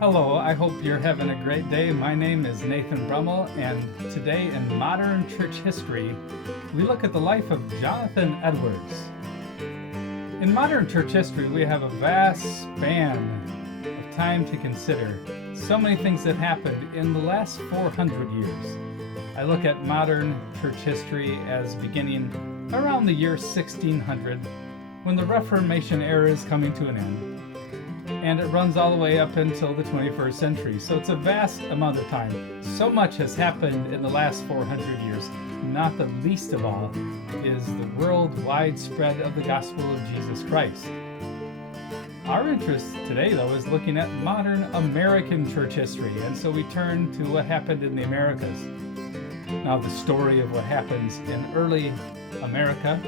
Hello, I hope you're having a great day. My name is Nathan Brummel, and today in Modern Church History, we look at the life of Jonathan Edwards. In modern church history, we have a vast span of time to consider. So many things that happened in the last 400 years. I look at modern church history as beginning around the year 1600, when the Reformation era is coming to an end. And it runs all the way up until the 21st century. So it's a vast amount of time. So much has happened in the last 400 years. Not the least of all is the worldwide spread of the gospel of Jesus Christ. Our interest today, though, is looking at modern American church history. And so we turn to what happened in the Americas. Now, the story of what happens in early America,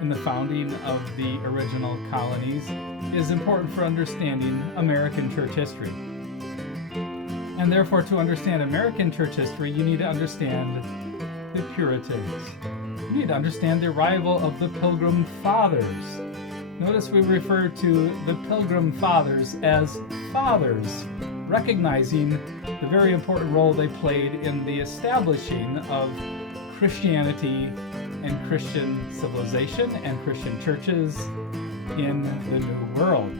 in the founding of the original colonies, is important for understanding American church history. And therefore, to understand American church history, you need to understand the Puritans. You need to understand the arrival of the Pilgrim Fathers. Notice we refer to the Pilgrim Fathers as fathers, recognizing the very important role they played in the establishing of Christianity and Christian civilization and Christian churches in the New World.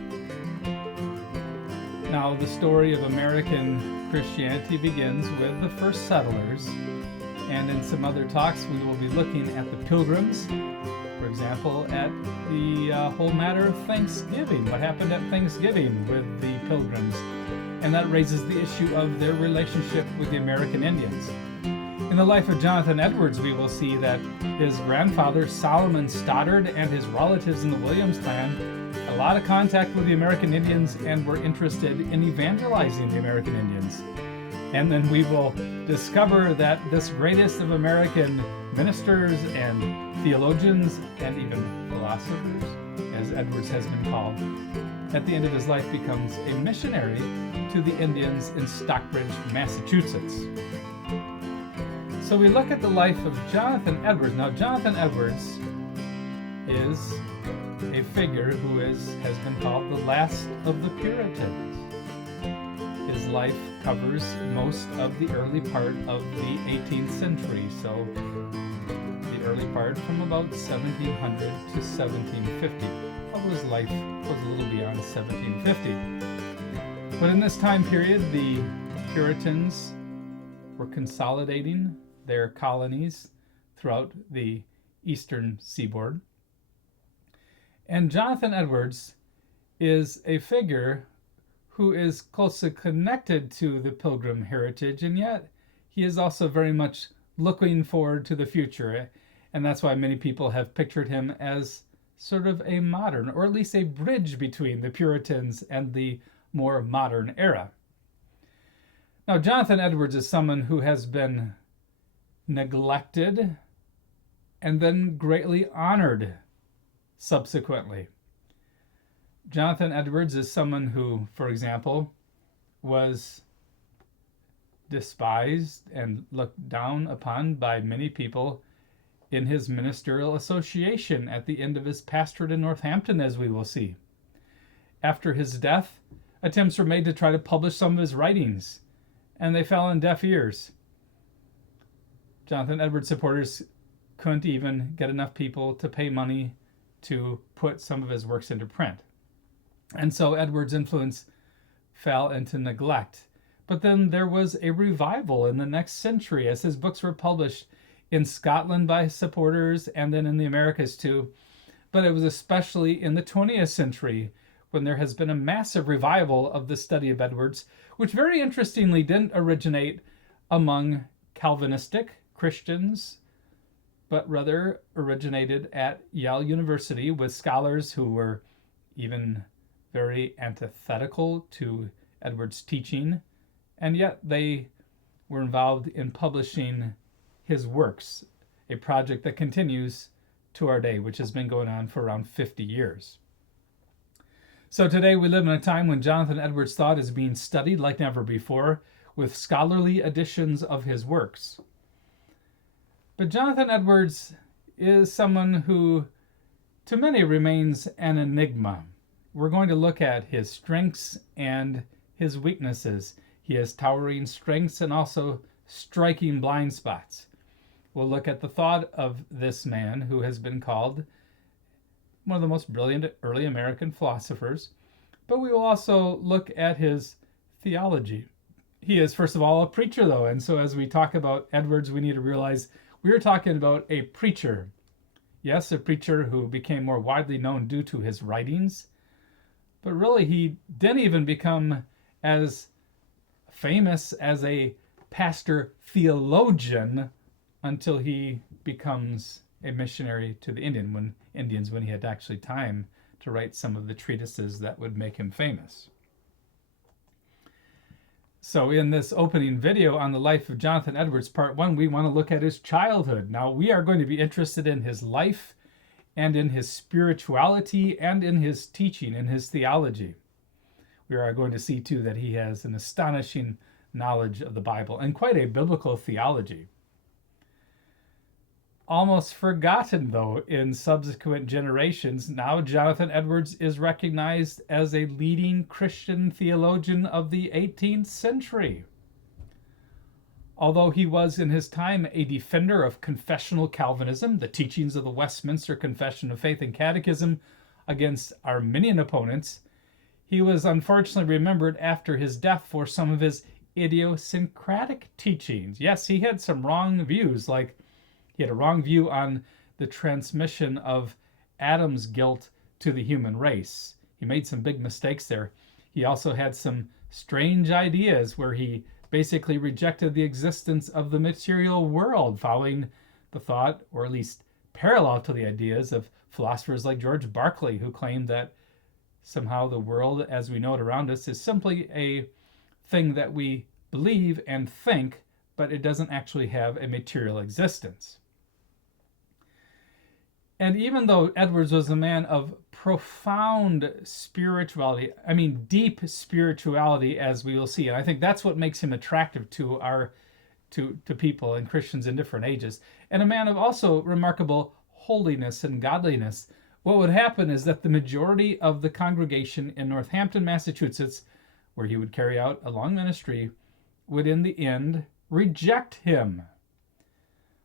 Now, the story of American Christianity begins with the first settlers, and in some other talks we will be looking at the Pilgrims, for example, at the whole matter of Thanksgiving, what happened at Thanksgiving with the Pilgrims, and that raises the issue of their relationship with the American Indians. In the life of Jonathan Edwards, we will see that his grandfather, Solomon Stoddard, and his relatives in the Williams clan had a lot of contact with the American Indians and were interested in evangelizing the American Indians. And then we will discover that this greatest of American ministers and theologians and even philosophers, as Edwards has been called, at the end of his life becomes a missionary to the Indians in Stockbridge, Massachusetts. So we look at the life of Jonathan Edwards. Now, Jonathan Edwards is a figure who has been called the last of the Puritans. His life covers most of the early part of the 18th century, so the early part from about 1700 to 1750. Although his life was a little beyond 1750. But in this time period, the Puritans were consolidating their colonies throughout the eastern seaboard. And Jonathan Edwards is a figure who is closely connected to the Pilgrim heritage, and yet he is also very much looking forward to the future. And that's why many people have pictured him as sort of a modern, or at least a bridge between the Puritans and the more modern era. Now, Jonathan Edwards is someone who has been neglected and then greatly honored subsequently. Jonathan Edwards is someone who, for example, was despised and looked down upon by many people in his ministerial association at the end of his pastorate in Northampton, as we will see. After his death, attempts were made to try to publish some of his writings, and they fell on deaf ears. Jonathan Edwards supporters couldn't even get enough people to pay money to put some of his works into print. And so Edwards' influence fell into neglect. But then there was a revival in the next century as his books were published in Scotland by his supporters and then in the Americas too. But it was especially in the 20th century when there has been a massive revival of the study of Edwards, which very interestingly didn't originate among Calvinistic Christians, but rather originated at Yale University with scholars who were even very antithetical to Edwards' teaching, and yet they were involved in publishing his works, a project that continues to our day, which has been going on for around 50 years. So today we live in a time when Jonathan Edwards' thought is being studied like never before, with scholarly editions of his works. But Jonathan Edwards is someone who, to many, remains an enigma. We're going to look at his strengths and his weaknesses. He has towering strengths and also striking blind spots. We'll look at the thought of this man who has been called one of the most brilliant early American philosophers, but we will also look at his theology. He is, first of all, a preacher, though, and so as we talk about Edwards, we need to realize we are talking about a preacher. Yes, a preacher who became more widely known due to his writings, but really he didn't even become as famous as a pastor theologian until he becomes a missionary to the Indians when he had actually time to write some of the treatises that would make him famous. So in this opening video on the life of Jonathan Edwards, part 1, we want to look at his childhood. Now, we are going to be interested in his life and in his spirituality and in his teaching, in his theology. We are going to see, too, that he has an astonishing knowledge of the Bible and quite a biblical theology. Almost forgotten, though, in subsequent generations, now Jonathan Edwards is recognized as a leading Christian theologian of the 18th century. Although he was in his time a defender of confessional Calvinism, the teachings of the Westminster Confession of Faith and Catechism, against Arminian opponents, he was unfortunately remembered after his death for some of his idiosyncratic teachings. Yes, he had some wrong views, like he had a wrong view on the transmission of Adam's guilt to the human race. He made some big mistakes there. He also had some strange ideas where he basically rejected the existence of the material world, following the thought, or at least parallel to the ideas of philosophers like George Berkeley, who claimed that somehow the world as we know it around us is simply a thing that we believe and think, but it doesn't actually have a material existence. And even though Edwards was a man of profound spirituality, deep spirituality, as we will see, and I think that's what makes him attractive to people and Christians in different ages, and a man of also remarkable holiness and godliness, what would happen is that the majority of the congregation in Northampton, Massachusetts, where he would carry out a long ministry, would in the end reject him.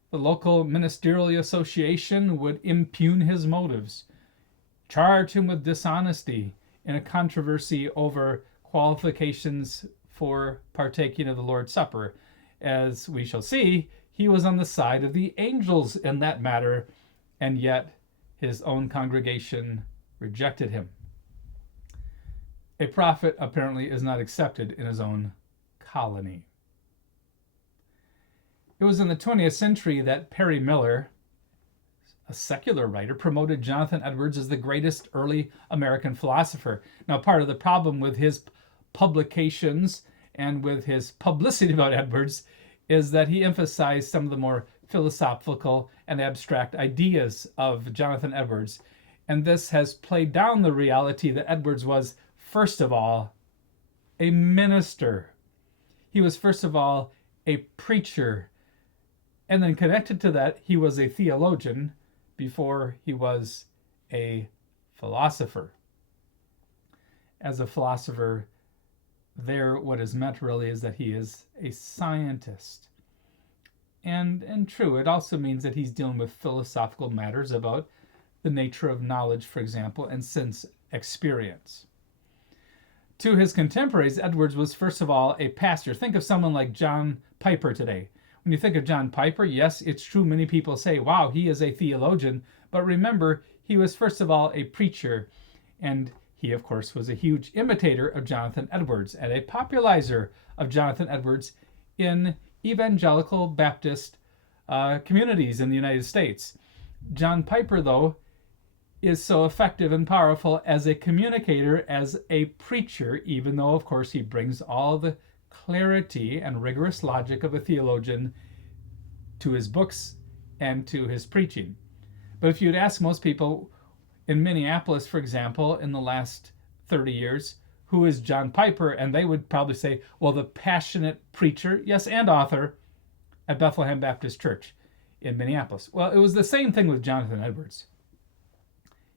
The local ministerial association would impugn his motives, charge him with dishonesty in a controversy over qualifications for partaking of the Lord's Supper. As we shall see, he was on the side of the angels in that matter, and yet his own congregation rejected him. A prophet apparently is not accepted in his own colony. It was in the 20th century that Perry Miller, a secular writer, promoted Jonathan Edwards as the greatest early American philosopher. Now, part of the problem with his publications and with his publicity about Edwards is that he emphasized some of the more philosophical and abstract ideas of Jonathan Edwards. And this has played down the reality that Edwards was, first of all, a minister. He was, first of all, a preacher. And then connected to that, he was a theologian before he was a philosopher. As a philosopher, what is meant really is that he is a scientist. And true, it also means that he's dealing with philosophical matters about the nature of knowledge, for example, and sense experience. To his contemporaries, Edwards was first of all a pastor. Think of someone like John Piper today. When you think of John Piper, yes, it's true, many people say, wow, he is a theologian. But remember, he was first of all a preacher, and he, of course, was a huge imitator of Jonathan Edwards and a popularizer of Jonathan Edwards in evangelical Baptist communities in the United States. John Piper, though, is so effective and powerful as a communicator, as a preacher, even though, of course, he brings all the clarity and rigorous logic of a theologian to his books and to his preaching. But if you'd ask most people in Minneapolis, for example, in the last 30 years, who is John Piper? And they would probably say, well, the passionate preacher, yes, and author at Bethlehem Baptist Church in Minneapolis. Well, it was the same thing with Jonathan Edwards.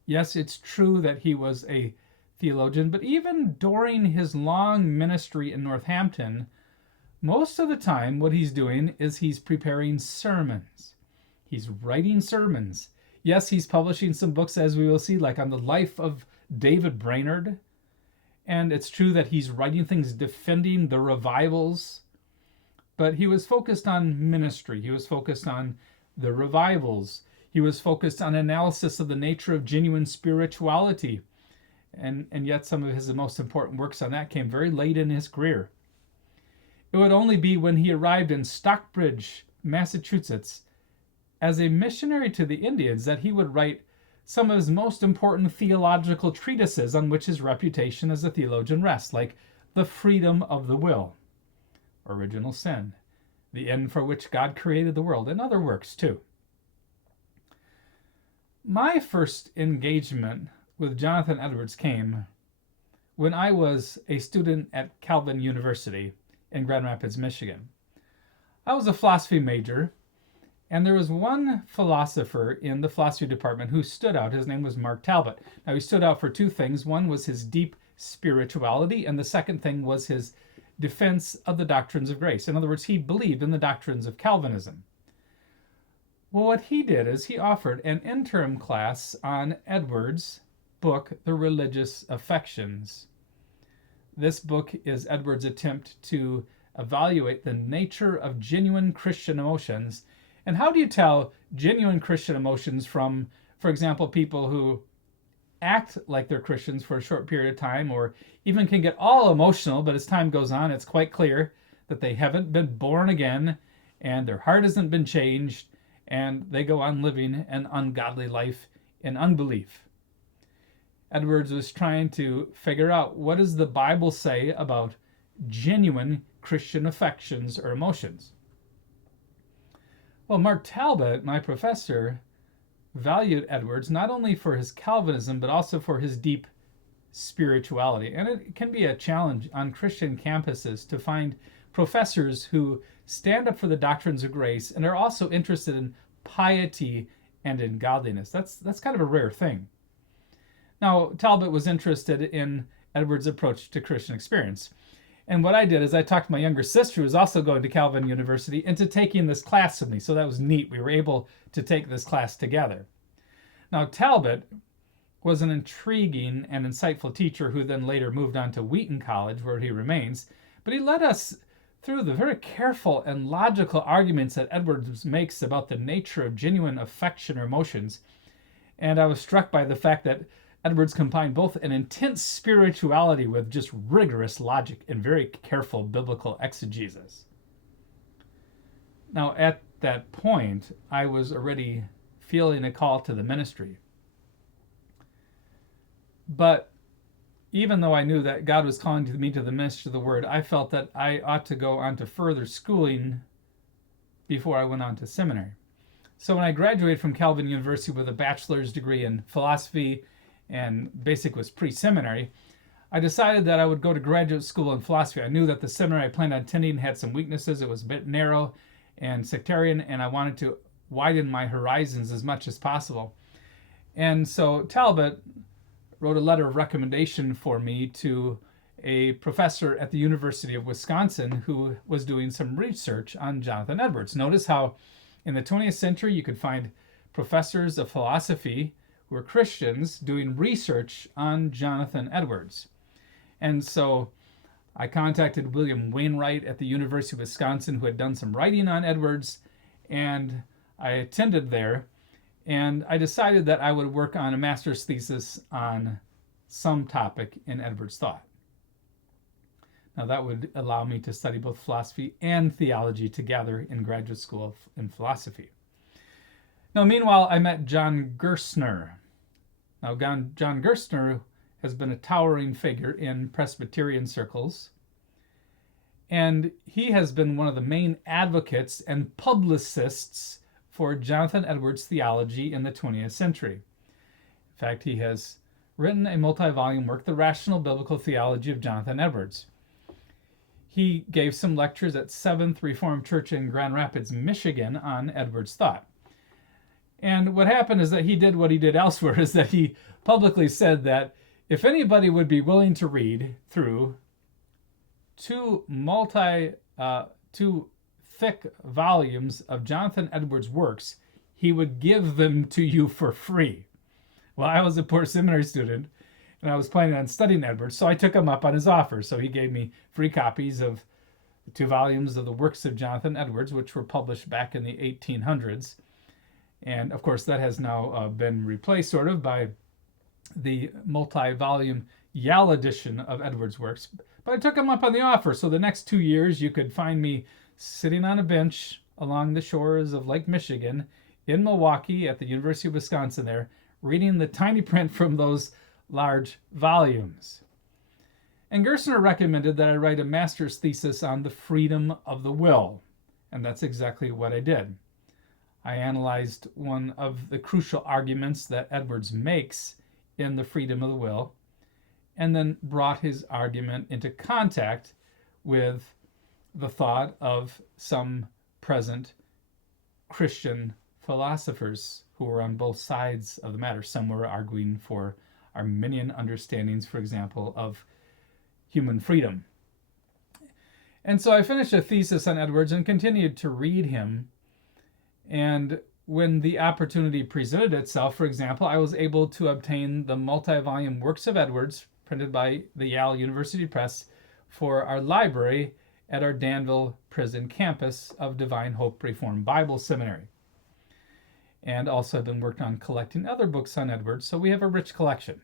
Yes, it's true that he was a theologian, but even during his long ministry in Northampton, most of the time what he's doing is he's preparing sermons. He's writing sermons. Yes, he's publishing some books, as we will see, like on the life of David Brainerd. And it's true that he's writing things defending the revivals. But he was focused on ministry. He was focused on the revivals. He was focused on analysis of the nature of genuine spirituality. And yet some of his most important works on that came very late in his career. It would only be when he arrived in Stockbridge, Massachusetts, as a missionary to the Indians that he would write some of his most important theological treatises on which his reputation as a theologian rests, like The Freedom of the Will, Original Sin, The End for Which God Created the World, and other works too. My first engagement with Jonathan Edwards came when I was a student at Calvin University in Grand Rapids, Michigan. I was a philosophy major, and there was one philosopher in the philosophy department who stood out. His name was Mark Talbot. Now, he stood out for two things. One was his deep spirituality, and the second thing was his defense of the doctrines of grace. In other words, he believed in the doctrines of Calvinism. Well, what he did is he offered an interim class on Edwards' book, The Religious Affections. This book is Edwards' attempt to evaluate the nature of genuine Christian emotions. And how do you tell genuine Christian emotions from, for example, people who act like they're Christians for a short period of time, or even can get all emotional, but as time goes on, it's quite clear that they haven't been born again, and their heart hasn't been changed, and they go on living an ungodly life in unbelief. Edwards was trying to figure out, what does the Bible say about genuine Christian affections or emotions? Well, Mark Talbot, my professor, valued Edwards not only for his Calvinism, but also for his deep spirituality. And it can be a challenge on Christian campuses to find professors who stand up for the doctrines of grace and are also interested in piety and in godliness. That's kind of a rare thing. Now, Talbot was interested in Edwards' approach to Christian experience. And what I did is I talked my younger sister, who was also going to Calvin University, into taking this class with me. So that was neat. We were able to take this class together. Now, Talbot was an intriguing and insightful teacher who then later moved on to Wheaton College, where he remains. But he led us through the very careful and logical arguments that Edwards makes about the nature of genuine affection or emotions. And I was struck by the fact that Edwards combined both an intense spirituality with just rigorous logic and very careful biblical exegesis. Now, at that point, I was already feeling a call to the ministry. But even though I knew that God was calling me to the ministry of the word, I felt that I ought to go on to further schooling before I went on to seminary. So when I graduated from Calvin University with a bachelor's degree in philosophy, and basic was pre-seminary, I decided that I would go to graduate school in philosophy. I knew that the seminary I planned on attending had some weaknesses. It was a bit narrow and sectarian, and I wanted to widen my horizons as much as possible. And so Talbot wrote a letter of recommendation for me to a professor at the University of Wisconsin who was doing some research on Jonathan Edwards. Notice how in the 20th century you could find professors of philosophy who were Christians doing research on Jonathan Edwards. And so I contacted William Wainwright at the University of Wisconsin, who had done some writing on Edwards, and I attended there, and I decided that I would work on a master's thesis on some topic in Edwards' thought. Now that would allow me to study both philosophy and theology together in graduate school in philosophy. Now, meanwhile, I met John Gerstner. Now, John Gerstner has been a towering figure in Presbyterian circles, and he has been one of the main advocates and publicists for Jonathan Edwards' theology in the 20th century. In fact, he has written a multi-volume work, The Rational Biblical Theology of Jonathan Edwards. He gave some lectures at 7th Reformed Church in Grand Rapids, Michigan on Edwards' thought. And what happened is that he did what he did elsewhere, is that he publicly said that If anybody would be willing to read through two thick volumes of Jonathan Edwards' works, he would give them to you for free. Well, I was a poor seminary student, and I was planning on studying Edwards, so I took him up on his offer. So he gave me free copies of the 2 volumes of the works of Jonathan Edwards, which were published back in the 1800s. And of course, that has now been replaced sort of by the multi-volume Yale edition of Edwards' works. But I took him up on the offer. So the next 2 years, you could find me sitting on a bench along the shores of Lake Michigan in Milwaukee at the University of Wisconsin there, reading the tiny print from those large volumes. And Gerstner recommended that I write a master's thesis on the freedom of the will. And that's exactly what I did. I analyzed one of the crucial arguments that Edwards makes in the freedom of the will, and then brought his argument into contact with the thought of some present Christian philosophers who were on both sides of the matter. Some were arguing for Arminian understandings, for example, of human freedom. And so I finished a thesis on Edwards and continued to read him. And when the opportunity presented itself, for example, I was able to obtain the multi-volume works of Edwards, printed by the Yale University Press, for our library at our Danville prison campus of Divine Hope Reformed Bible Seminary. And also have been working on collecting other books on Edwards, so we have a rich collection.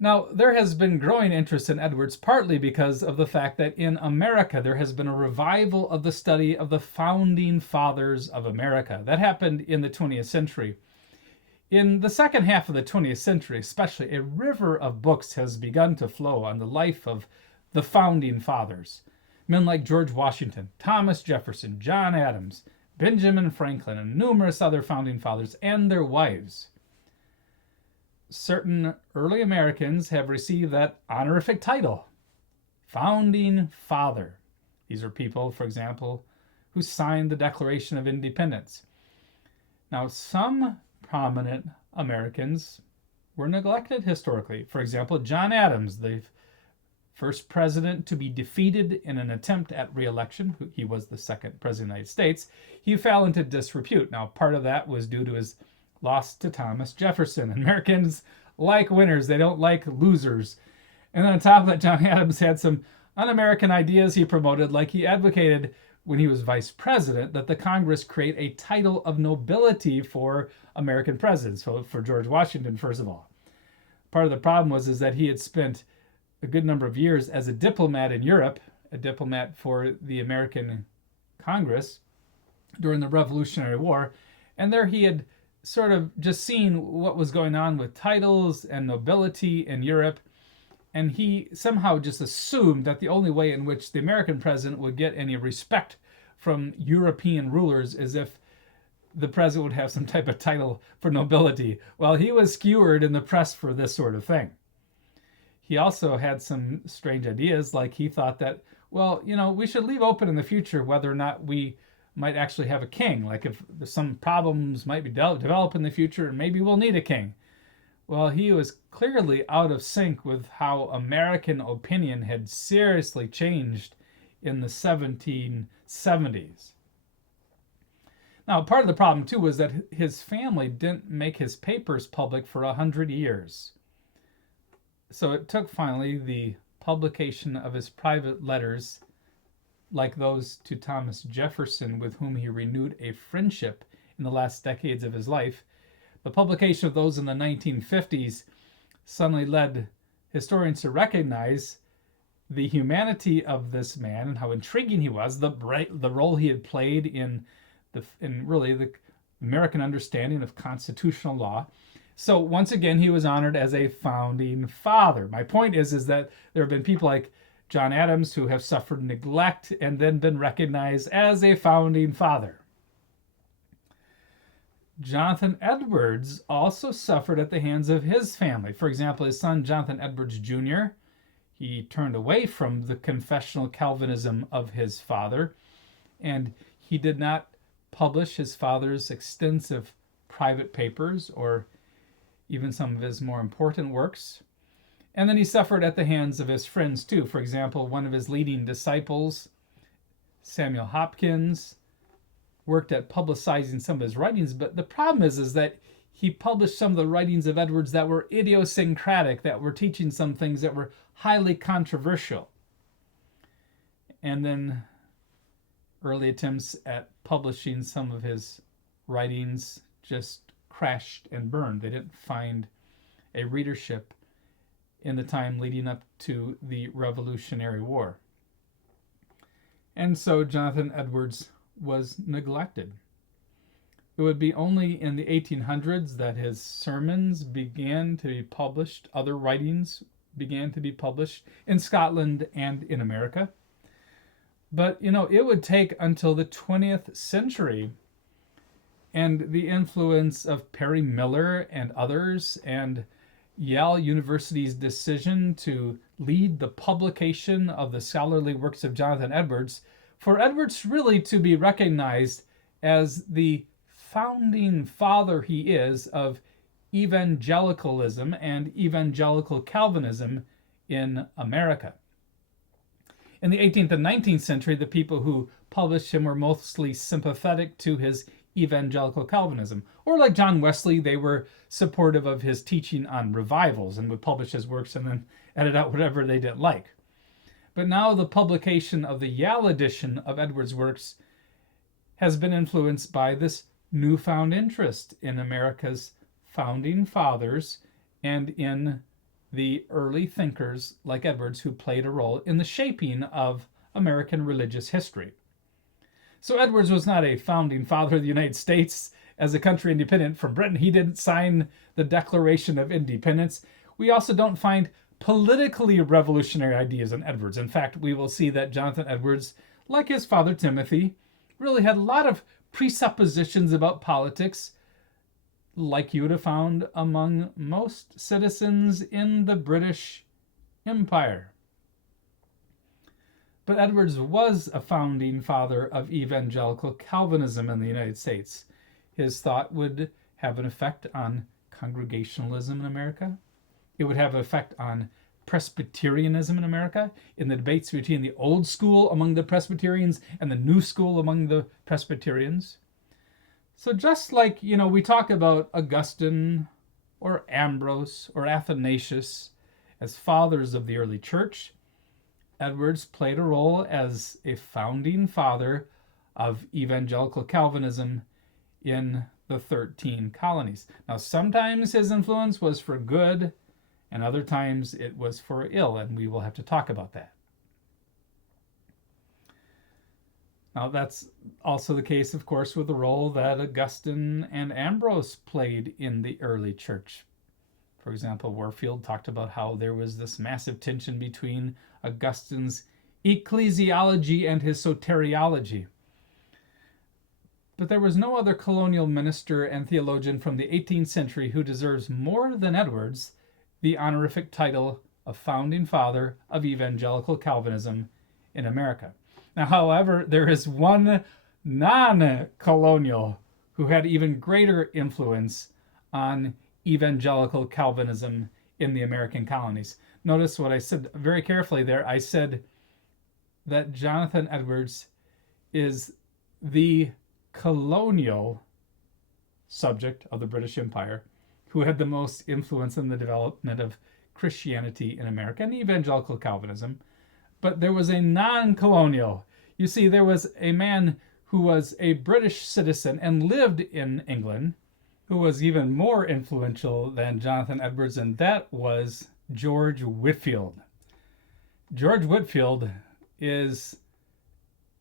Now, there has been growing interest in Edwards partly because of the fact that in America there has been a revival of the study of the founding fathers of America. That happened in the 20th century. In the second half of the 20th century, especially, a river of books has begun to flow on the life of the founding fathers. Men like George Washington, Thomas Jefferson, John Adams, Benjamin Franklin, and numerous other founding fathers and their wives. Certain early Americans have received that honorific title, Founding Father. These are people, for example, who signed the Declaration of Independence. Now, some prominent Americans were neglected historically. For example, John Adams, the first president to be defeated in an attempt at re-election. He was the second president of the United States. He fell into disrepute. Now, part of that was due to his loss to Thomas Jefferson. Americans like winners. They don't like losers. And on top of that, John Adams had some un-American ideas he promoted, like he advocated when he was vice president that the Congress create a title of nobility for American presidents. So for George Washington, first of all. Part of the problem was that he had spent a good number of years as a diplomat in Europe, a diplomat for the American Congress during the Revolutionary War. And there he had sort of just seen what was going on with titles and nobility in Europe. And he somehow just assumed that the only way in which the American president would get any respect from European rulers is if the president would have some type of title for nobility. Well, he was skewered in the press for this sort of thing. He also had some strange ideas, like he thought that, well, we should leave open in the future whether or not we might actually have a king. Like if some problems might be develop in the future and maybe we'll need a king. Well, he was clearly out of sync with how American opinion had seriously changed in the 1770s. Now, part of the problem, too, was that his family didn't make his papers public for 100 years. So it took finally the publication of his private letters, like those to Thomas Jefferson, with whom he renewed a friendship in the last decades of his life. The publication of those in the 1950s suddenly led historians to recognize the humanity of this man and how intriguing he was, the role he had played in really the American understanding of constitutional law. So once again, he was honored as a founding father. My point is that there have been people like John Adams who have suffered neglect and then been recognized as a founding father. Jonathan Edwards also suffered at the hands of his family. For example, his son, Jonathan Edwards Jr., he turned away from the confessional Calvinism of his father, and he did not publish his father's extensive private papers or even some of his more important works. And then he suffered at the hands of his friends too. For example, one of his leading disciples, Samuel Hopkins, worked at publicizing some of his writings, but the problem is that he published some of the writings of Edwards that were idiosyncratic, that were teaching some things that were highly controversial. And then early attempts at publishing some of his writings just crashed and burned. They didn't find a readership in the time leading up to the Revolutionary War. And so Jonathan Edwards was neglected. It would be only in the 1800s that his sermons began to be published, other writings began to be published in Scotland and in America. But, it would take until the 20th century and the influence of Perry Miller and others and Yale University's decision to lead the publication of the scholarly works of Jonathan Edwards, for Edwards really to be recognized as the founding father he is of evangelicalism and evangelical Calvinism in America. In the 18th and 19th century, the people who published him were mostly sympathetic to his evangelical Calvinism. Or like John Wesley, they were supportive of his teaching on revivals and would publish his works and then edit out whatever they didn't like. But now the publication of the Yale edition of Edwards' works has been influenced by this newfound interest in America's founding fathers and in the early thinkers like Edwards who played a role in the shaping of American religious history. So Edwards was not a founding father of the United States as a country independent from Britain. He didn't sign the Declaration of Independence. We also don't find politically revolutionary ideas in Edwards. In fact, we will see that Jonathan Edwards, like his father Timothy, really had a lot of presuppositions about politics, like you would have found among most citizens in the British Empire. But Edwards was a founding father of evangelical Calvinism in the United States. His thought would have an effect on Congregationalism in America. It would have an effect on Presbyterianism in America, in the debates between the old school among the Presbyterians and the new school among the Presbyterians. So just like, we talk about Augustine or Ambrose or Athanasius as fathers of the early church, Edwards played a role as a founding father of evangelical Calvinism in the 13 colonies. Now, sometimes his influence was for good, and other times it was for ill, and we will have to talk about that. Now, that's also the case, of course, with the role that Augustine and Ambrose played in the early church. For example, Warfield talked about how there was this massive tension between Augustine's ecclesiology and his soteriology. But there was no other colonial minister and theologian from the 18th century who deserves more than Edwards the honorific title of founding father of evangelical Calvinism in America. Now, however, there is one non-colonial who had even greater influence on evangelical Calvinism in the American colonies. Notice what I said very carefully there. I said that Jonathan Edwards is the colonial subject of the British Empire who had the most influence in the development of Christianity in America and evangelical Calvinism. But there was a non-colonial. You see, there was a man who was a British citizen and lived in England who was even more influential than Jonathan Edwards, and that was George Whitefield. George Whitefield is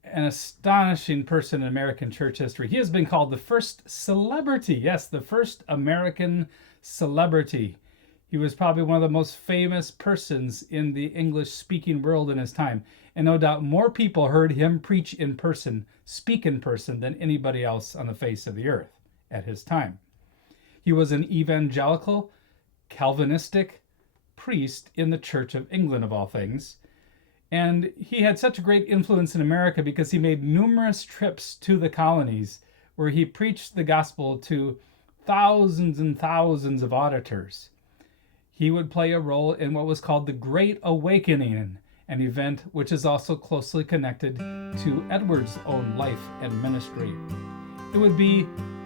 an astonishing person in American church history. He has been called the first celebrity. Yes, the first American celebrity. He was probably one of the most famous persons in the English-speaking world in his time. And no doubt more people heard him preach in person, speak in person, than anybody else on the face of the earth at his time. He was an evangelical, Calvinistic priest in the Church of England, of all things. And he had such a great influence in America because he made numerous trips to the colonies where he preached the gospel to thousands and thousands of auditors. He would play a role in what was called the Great Awakening, an event which is also closely connected to Edwards' own life and ministry. It would be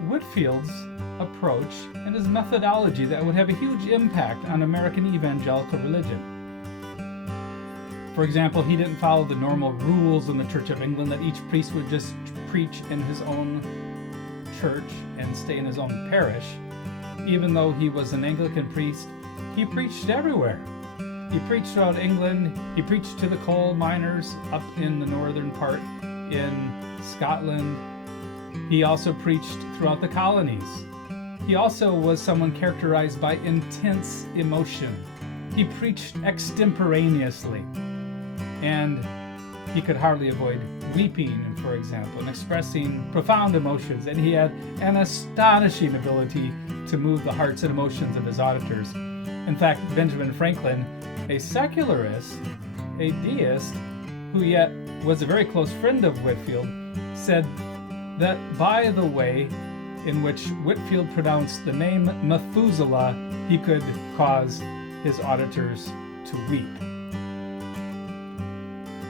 Whitfield's approach and his methodology that would have a huge impact on American evangelical religion. For example, he didn't follow the normal rules in the Church of England that each priest would just preach in his own church and stay in his own parish. Even though he was an Anglican priest, he preached everywhere. He preached throughout England. He preached to the coal miners up in the northern part in Scotland. He also preached throughout the colonies. He also was someone characterized by intense emotion. He preached extemporaneously, and he could hardly avoid weeping, for example, and expressing profound emotions, and he had an astonishing ability to move the hearts and emotions of his auditors. In fact, Benjamin Franklin, a secularist, a deist, who yet was a very close friend of Whitfield, said that by the way in which Whitfield pronounced the name Methuselah, he could cause his auditors to weep.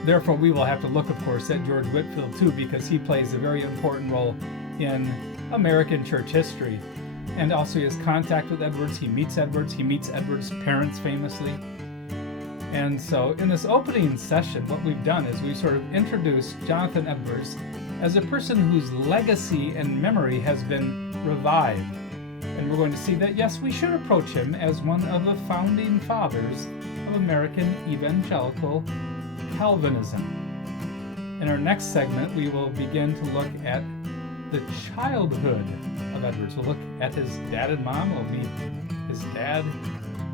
Therefore, we will have to look, of course, at George Whitfield too, because he plays a very important role in American church history. And also he has contact with Edwards. He meets Edwards' parents famously. And so in this opening session, what we've done is we've sort of introduced Jonathan Edwards as a person whose legacy and memory has been revived. And we're going to see that, yes, we should approach him as one of the founding fathers of American Evangelical Calvinism. In our next segment, we will begin to look at the childhood of Edwards. We'll look at his dad and mom. We'll meet his dad,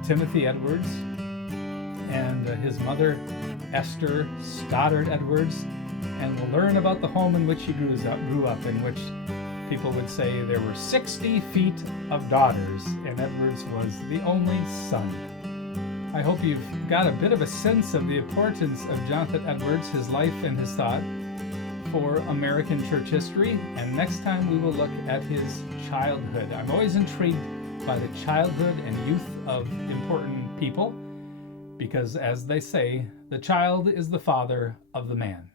Timothy Edwards, and his mother, Esther Stoddard Edwards, and we'll learn about the home in which he grew up, in which people would say there were 60 feet of daughters, and Edwards was the only son. I hope you've got a bit of a sense of the importance of Jonathan Edwards, his life and his thought for American church history, and next time we will look at his childhood. I'm always intrigued by the childhood and youth of important people, because as they say, the child is the father of the man.